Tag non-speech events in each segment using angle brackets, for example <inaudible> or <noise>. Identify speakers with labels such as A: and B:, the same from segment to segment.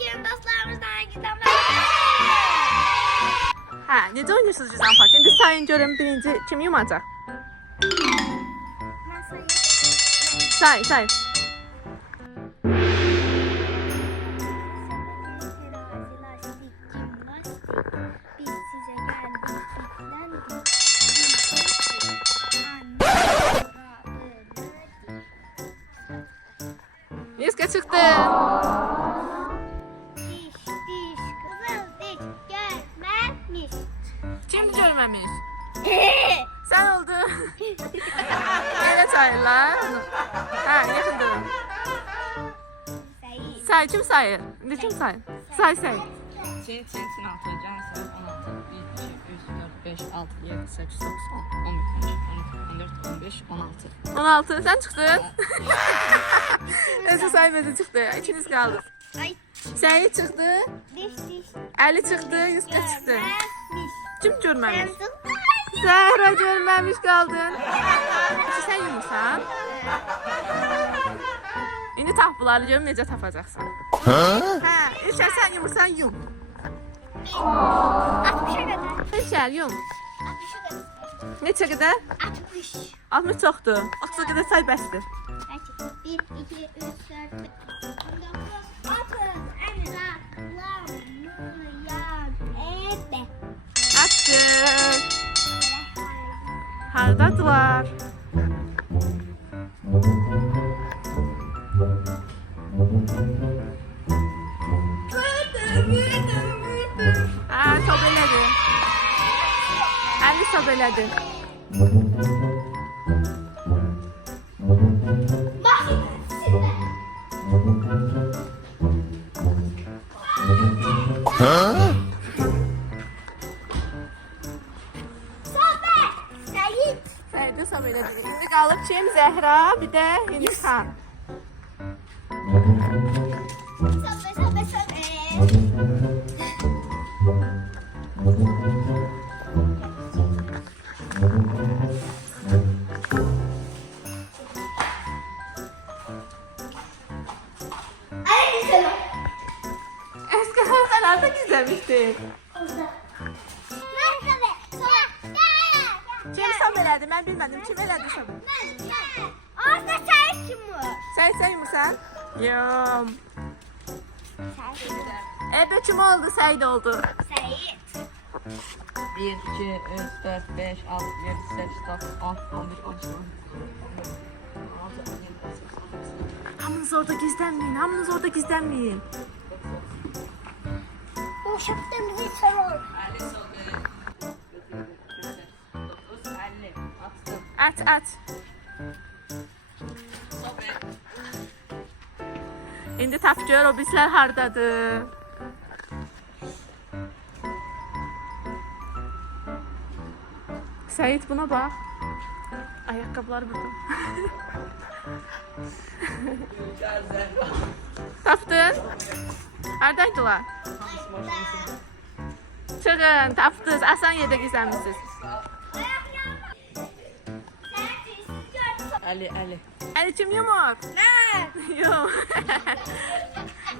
A: Çekin dostlarımızdan herkesten
B: Hə, necə oynayırsınız cüzdan parti? İndi sayın görün birinci kim yumacaq?
A: Masayı.
B: Say, say. Niska çıxdı. vermiş. <laughs> Sen oldu. evet <laughs> Ayla. Ha
A: yakındı.
B: Say kim sayı? Ne kim sayı? Say say.
C: Çin Çin Çin altı can say 16 1 2 3 4 5 6 7 8 9 10 11 12 14 15 16.
B: 16 sen çıktın. <laughs> Esi saymadı çıktı. İkiniz kaldı.
A: Ay.
B: Sayı
A: çıktı. 5
B: Ali çıktı, Yusuf çıktı.
A: 5
B: kim görməmiş? Zəhra görməmiş qaldın. Sən yumursan. İndi tap bunları görüm necə tapacaqsan. Hə, İlşər sən yumursan yum.
A: 60'a kadar.
B: İlşər yum.
A: 60'a kadar.
B: Neçə qədər?
A: 60.
B: 60 çoxdur. 30 qədər say bəsdir.
A: Kaç? 1, 2, 3, 4,
B: Hardadılar? Hə, sob elədi. Əli Fərdi sob elədi. İndi qalıb kim? Zəhra, bir də. Əskər sən harda gizləmişdin?
A: Orada.
B: Kim sob elədi? Mən bilmədim. Kim elədi sob?
A: Orada?
B: Sən sən yumursan? Yum.
A: Sen kim?
B: Ebe kim oldu? Səid oldu.
A: Seyit.
C: 1, 2, 3, 4, 5, 6, 7, 8, 9, 10, 11, 12, 13, 16, 17, 18,
B: Hamınız orada gizlənməyin. Hamınız orada gizlənməyin.
A: Bu şapta bizi sarıyor.
B: Aç.
C: Sobe.
B: İndi tap gör o bizlər hardadır. Səid buna bax. Ayaqqabılar burada. <laughs> Tapdın? Hardaydılar? Çıxın, tapdınız. Asan yerdə gizlənmisiniz.
C: 50, 50.
B: Əli kim yumur?
A: Ben.
B: Yok.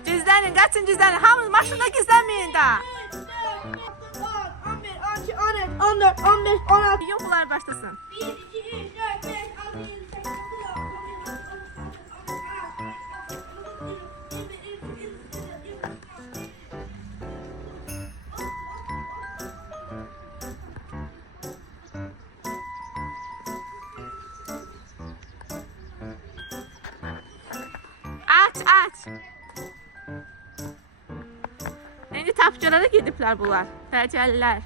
B: gizlənin, qaçın gizlənin. Hamınız maşında gizlənməyin da.
D: 11, 12, 13, 14, 15, 16,
B: Yum bunlar başlasın.
D: 1, 2, 3, 4, 5, 6, 7,
B: Aç. İndi tapçalara gediblər bunlar. Təcəllilər.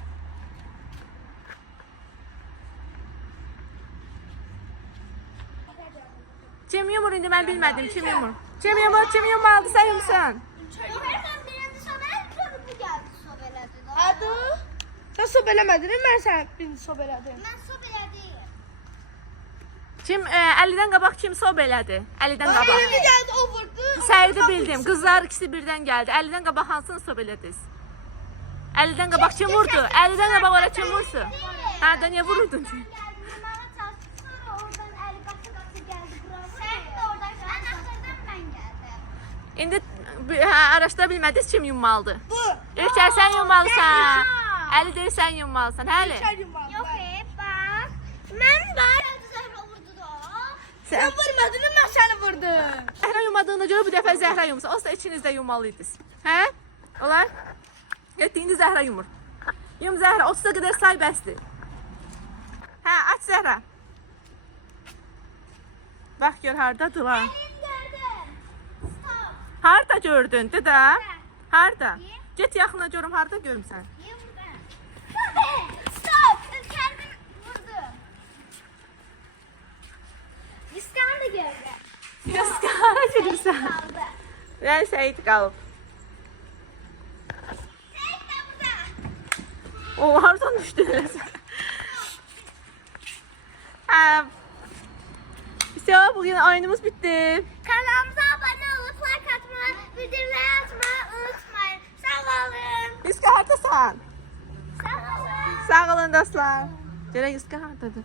B: Kim yumur indi mən bilmədim kim yumur. Kim yumur, kim yummalıdır sən yumsan.
A: Yukarıdan birinci sobe kırmızı geldi sobeledi.
D: Adı? Sen sobelemedin mi? Ben sen
B: Kim e, Əlidən qabaq kim sob elədi? Əlidən qabaq.
D: Birini geldi o vurdu.
B: Səidi bildim. Qızlar ikisi birdən gəldi. Əlidən qabaq hansını sob elədiniz? Əlidən qabaq kim vurdu? Əlidən qabaq ora kim vurdu? Hə, də niyə vururdun?
A: Geldim.
B: İndi hə, araşdıra bilmədiniz kim yummalıdır?
D: Bu.
B: İlker sən yummalısan. Əli deyir sən yummalısan. Həli.
A: Yox, e, bax. Mən var. Da.
D: Sen vurmadın ama seni vurdum.
B: Zəhra yummadığına görə bu dəfə Zəhra yumsa. Olsa ikiniz də yummalıydınız. Hə? Olar? Getdi indi Zəhra yumur. Yum Zəhra 30-a qədər say bəsdir. Hə, aç Zəhra. Bax gör hardadılar.
A: Mən.
B: Harda gördün, də də? Harda? Get yaxına görüm harda görmüsən.
A: Niyə burada? Stop. Kendim vurdu. İskan da gördü.
B: Yaskara gülürsən.
A: Kaldı. Ben Sait Galip.
B: O hardan düşdün elə <laughs> sən? İşte bugün oyunumuz bitti.
A: Kanalımıza abone olup like atmayı, bildirimleri açmayı unutmayın. Sağ olun.
B: Yüzka hardasan?
A: Sağ olun.
B: Sağ olun dostlar. Ceren Yüzka hardadır.